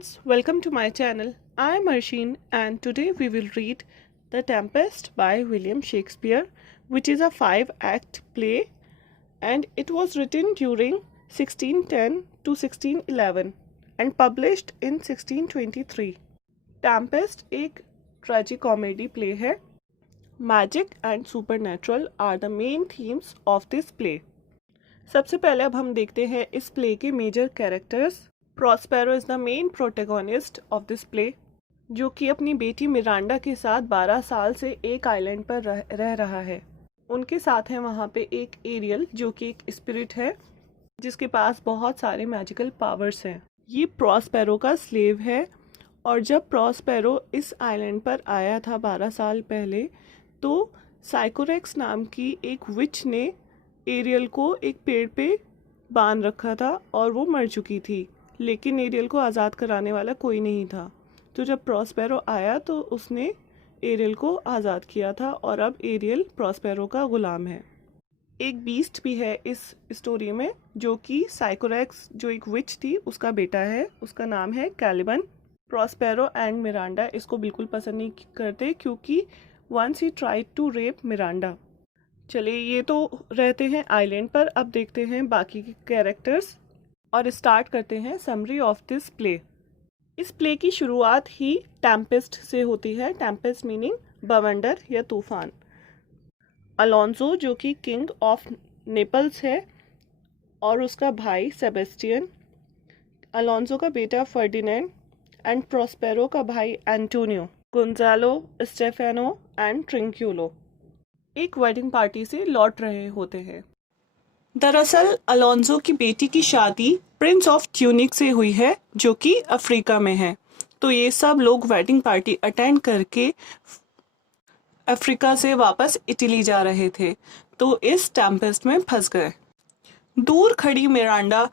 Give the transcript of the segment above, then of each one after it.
friends, welcome to my channel. I am Arsheen and today we will read The Tempest by William Shakespeare, which is a 5-act play and it was written during 1610 to 1611 and published in 1623. Tempest एक tragicomedy play है. Magic and supernatural are the main themes of this play. सबसे पहले अब हम देखते हैं इस play के major characters. Prospero is the main protagonist of this play, जो कि अपनी बेटी मिरांडा के साथ 12 साल से एक आइलैंड पर रह रहा है. उनके साथ हैं वहाँ पे एक एरियल, जो कि एक स्पिरिट है जिसके पास बहुत सारे मैजिकल पावर्स हैं. ये प्रॉस्पेरो का स्लेव है और जब प्रॉस्पेरो इस आइलैंड पर आया था 12 साल पहले, तो साइकोरेक्स नाम की एक विच ने एरियल को एक पेड़ पे बांध रखा था और वो मर चुकी थी, लेकिन एरियल को आज़ाद कराने वाला कोई नहीं था. तो जब प्रॉस्पेरो आया तो उसने एरियल को आज़ाद किया था और अब एरियल प्रॉस्पेरो का गुलाम है. एक बीस्ट भी है इस स्टोरी में, जो कि साइकोरेक्स जो एक विच थी उसका बेटा है. उसका नाम है कैलिबन. प्रॉस्पेरो एंड मिरांडा इसको बिल्कुल पसंद नहीं करते क्योंकि once he tried to rape Miranda. चलिए, ये तो रहते हैं आइलैंड पर. अब देखते हैं बाकी के कैरेक्टर्स और स्टार्ट करते हैं समरी ऑफ दिस प्ले. इस प्ले की शुरुआत ही टेम्पेस्ट से होती है. टेम्पेस्ट मीनिंग बवंडर या तूफान. अलोंसो जो कि किंग ऑफ नेपल्स है और उसका भाई सेबेस्टियन, अलोंसो का बेटा फर्डिनेंड एंड प्रॉस्पेरो का भाई Antonio, Gonzalo, Stephano and Trinculo एक वेडिंग पार्टी से लौट रहे होते हैं. दरअसल अलोंसो की बेटी की शादी प्रिंस ऑफ ट्यूनिक से हुई है, जो कि अफ्रीका में है. तो ये सब लोग वेडिंग पार्टी अटेंड करके अफ्रीका से वापस इटली जा रहे थे, तो इस टेम्पेस्ट में फंस गए. दूर खड़ी मिरांडा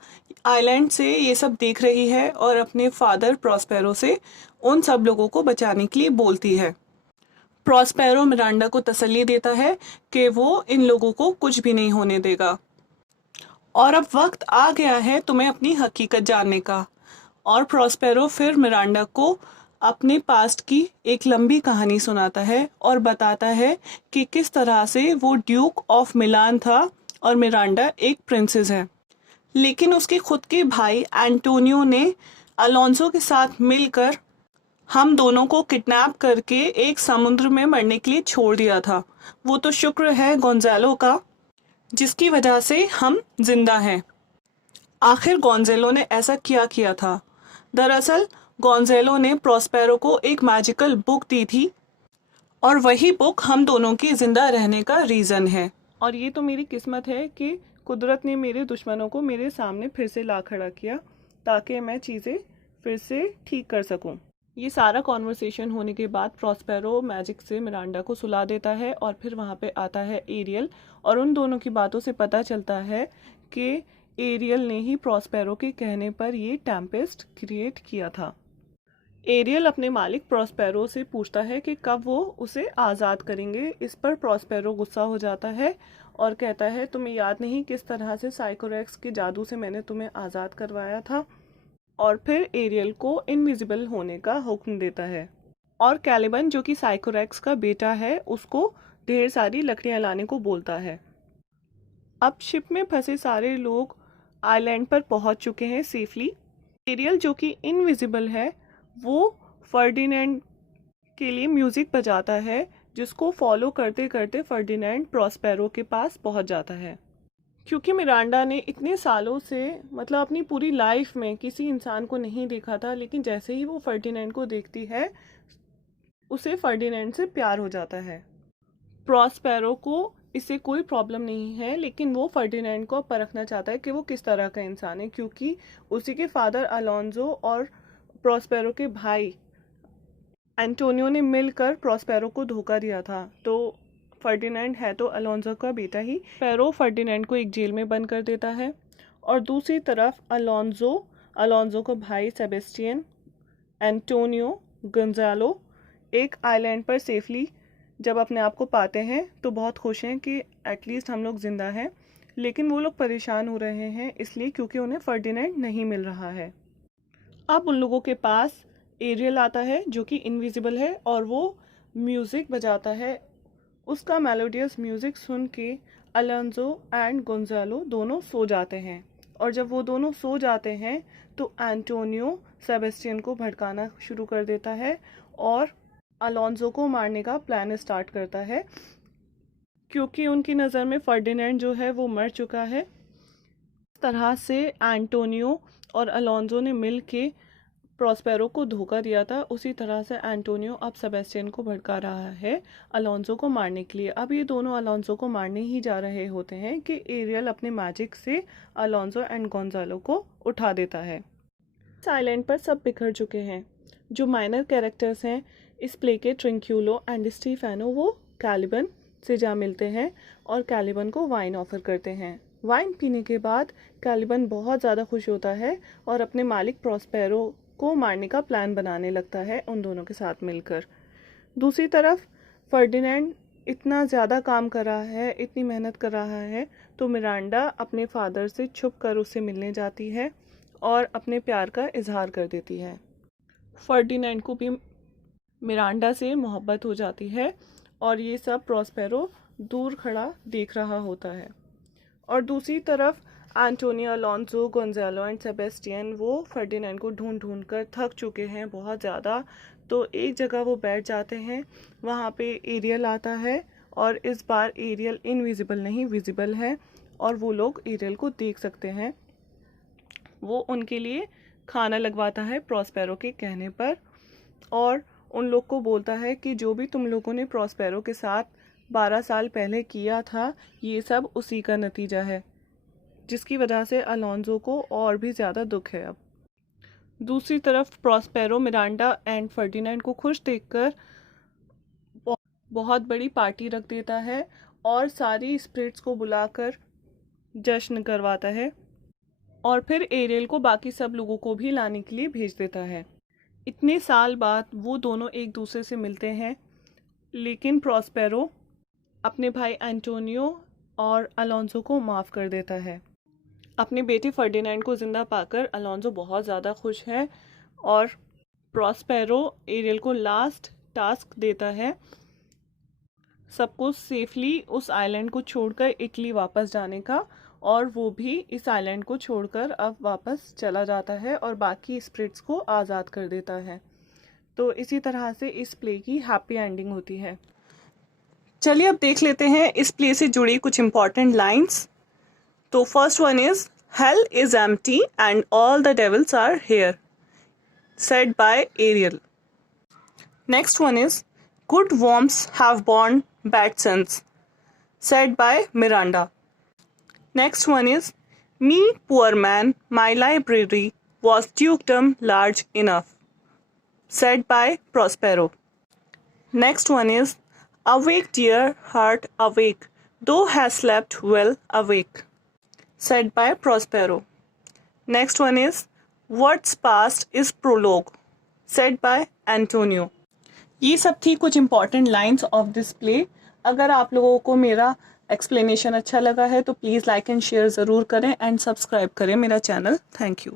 आइलैंड से ये सब देख रही है और अपने फादर प्रॉस्पेरो से उन सब लोगों को बचाने के लिए बोलती है. प्रॉस्पेरो मिरांडा को तसल्ली देता है कि वो इन लोगों को कुछ भी नहीं होने देगा और अब वक्त आ गया है तुम्हें अपनी हकीकत जानने का. और प्रॉस्पेरो फिर मिरांडा को अपने पास्ट की एक लंबी कहानी सुनाता है और बताता है कि किस तरह से वो ड्यूक ऑफ मिलान था और मिरांडा एक प्रिंसेस है. लेकिन उसके खुद के भाई एंटोनियो ने अलोंसो के साथ मिलकर हम दोनों को किडनैप करके एक समुद्र में मरने के लिए छोड़ दिया था. वो तो शुक्र है गोंजालो का, जिसकी वजह से हम जिंदा हैं. आखिर गोंजालो ने ऐसा क्या किया था? दरअसल गोंजालो ने प्रॉस्पेरो को एक मैजिकल बुक दी थी और वही बुक हम दोनों के जिंदा रहने का रीज़न है. और ये तो मेरी किस्मत है कि कुदरत ने मेरे दुश्मनों को मेरे सामने फिर से ला खड़ा किया ताकि मैं चीज़ें फिर से ठीक कर सकूं. ये सारा कॉन्वर्सेशन होने के बाद प्रॉस्पेरो मैजिक से मिरांडा को सुला देता है और फिर वहाँ पे आता है एरियल और उन दोनों की बातों से पता चलता है कि एरियल ने ही प्रॉस्पेरो के कहने पर ये टेम्पेस्ट क्रिएट किया था. एरियल अपने मालिक प्रॉस्पेरो से पूछता है कि कब वो उसे आज़ाद करेंगे. इस पर प्रॉस्पेरो गुस्सा हो जाता है और कहता है तुम्हें याद नहीं किस तरह से साइकोरेक्स के जादू से मैंने तुम्हें आज़ाद करवाया था. और फिर एरियल को इनविजिबल होने का हुक्म देता है और कैलिबन जो कि साइकोरेक्स का बेटा है उसको ढेर सारी लकड़ियां लाने को बोलता है. अब शिप में फंसे सारे लोग आइलैंड पर पहुंच चुके हैं सेफली. एरियल जो कि इनविजिबल है वो फर्डिनेंड के लिए म्यूज़िक बजाता है, जिसको फॉलो करते करते फर्डिनेंड प्रॉस्पेरो के पास पहुंच जाता है. क्योंकि मिरांडा ने इतने सालों से मतलब अपनी पूरी लाइफ में किसी इंसान को नहीं देखा था, लेकिन जैसे ही वो फर्डिनेंड को देखती है उसे फर्डिनेंड से प्यार हो जाता है. प्रॉस्पेरो को इससे कोई प्रॉब्लम नहीं है, लेकिन वो फर्डिनेंड को परखना चाहता है कि वो किस तरह का इंसान है, क्योंकि उसी के फादर अलोंसो और प्रॉस्पेरो के भाई एंटोनियो ने मिलकर प्रॉस्पेरो को धोखा दिया था. तो फर्डिनेंड है तो अलोंसो का बेटा ही. पेरो फर्डिनेंड को एक जेल में बंद कर देता है और दूसरी तरफ अलोंसो का भाई सेबेस्टियन, एंटोनियो, गोंजालो एक आइलैंड पर सेफली जब अपने आप को पाते हैं तो बहुत खुश हैं कि एटलीस्ट हम लोग ज़िंदा हैं. लेकिन वो लोग परेशान हो रहे हैं इसलिए क्योंकि उन्हें फर्डिनेंड नहीं मिल रहा है. अब उन लोगों के पास एरियल आता है जो कि इनविजिबल है और वो म्यूज़िक बजाता है। उसका मेलोडियस म्यूज़िक सुन के अलोंजो एंड गोंजालो दोनों सो जाते हैं, और जब वो दोनों सो जाते हैं तो एंटोनियो सेबेस्टियन को भड़काना शुरू कर देता है और अलोंजो को मारने का प्लान स्टार्ट करता है, क्योंकि उनकी नज़र में फर्डिनेंड जो है वो मर चुका है। इस तरह से एंटोनियो और अलोंजो ने मिल के प्रॉस्पेरो को धोखा दिया था, उसी तरह से एंटोनियो अब सेबेस्टियन को भड़का रहा है अलोंजो को मारने के लिए। अब ये दोनों अलोंजो को मारने ही जा रहे होते हैं कि एरियल अपने मैजिक से अलोंजो एंड गोंजालो को उठा देता है। इस आइलैंड पर सब बिखर चुके हैं। जो माइनर कैरेक्टर्स हैं इस प्ले के, ट्रिंक्यूलो एंड स्टीफेनो, वो कैलिबन से जा मिलते हैं और कैलिबन को वाइन ऑफर करते हैं। वाइन पीने के बाद कैलिबन बहुत ज़्यादा खुश होता है और अपने मालिक प्रॉस्पेरो को मारने का प्लान बनाने लगता है उन दोनों के साथ मिलकर। दूसरी तरफ फर्डिनेंड इतना ज़्यादा काम कर रहा है, इतनी मेहनत कर रहा है, तो मिरांडा अपने फादर से छुप कर उससे मिलने जाती है और अपने प्यार का इजहार कर देती है। फर्डिनेंड को भी मिरांडा से मोहब्बत हो जाती है और ये सब प्रॉस्पेरो दूर खड़ा देख रहा होता है। और दूसरी तरफ Antonio, Alonso, Gonzalo and Sebastian वो फर्डिनेंड को ढूंढ ढूंढ कर थक चुके हैं बहुत ज़्यादा, तो एक जगह वो बैठ जाते हैं। वहाँ पे एरियल आता है और इस बार एरियल इनविजिबल नहीं विजिबल है और वो लोग एरियल को देख सकते हैं। वो उनके लिए खाना लगवाता है प्रॉस्पेरो के कहने पर और उन लोग को बोलता है कि जो भी तुम लोगों ने प्रॉस्पेरो के साथ 12 साल पहले किया था ये सब उसी का नतीजा है, जिसकी वजह से अलोंजो को और भी ज़्यादा दुख है। अब दूसरी तरफ प्रॉस्पेरो मिरांडा एंड फर्डिनेंड को खुश देखकर बहुत बड़ी पार्टी रख देता है और सारी स्पिरिट्स को बुलाकर जश्न करवाता है और फिर एरियल को बाकी सब लोगों को भी लाने के लिए भेज देता है। इतने साल बाद वो दोनों एक दूसरे से मिलते हैं, लेकिन प्रॉस्पेरो अपने भाई एंटोनियो और अलोंजो को माफ़ कर देता है। अपनी बेटी फर्डिनेंड को ज़िंदा पाकर अलोंजो बहुत ज़्यादा खुश है और प्रॉस्पेरो एरियल को लास्ट टास्क देता है सबको सेफली उस आइलैंड को छोड़कर इटली वापस जाने का, और वो भी इस आइलैंड को छोड़कर अब वापस चला जाता है और बाकी स्पिरिट्स को आज़ाद कर देता है। तो इसी तरह से इस प्ले की हैप्पी एंडिंग होती है। चलिए अब देख लेते हैं इस प्ले से जुड़ी कुछ इम्पॉर्टेंट लाइन्स। तो first one is hell is empty and all the devils are here, said by Ariel. Next one is good worms have borne bad sons, said by Miranda. Next one is me poor man, my library was dukedom large enough, said by Prospero. Next one is awake dear heart awake, thou hast slept well awake, said by Prospero. Next one is what's past is prologue, said by Antonio. ये सब थी कुछ important lines of this play. अगर आप लोगों को मेरा explanation अच्छा लगा है तो प्लीज़ लाइक एंड शेयर ज़रूर करें एंड सब्सक्राइब करें मेरा चैनल। Thank you.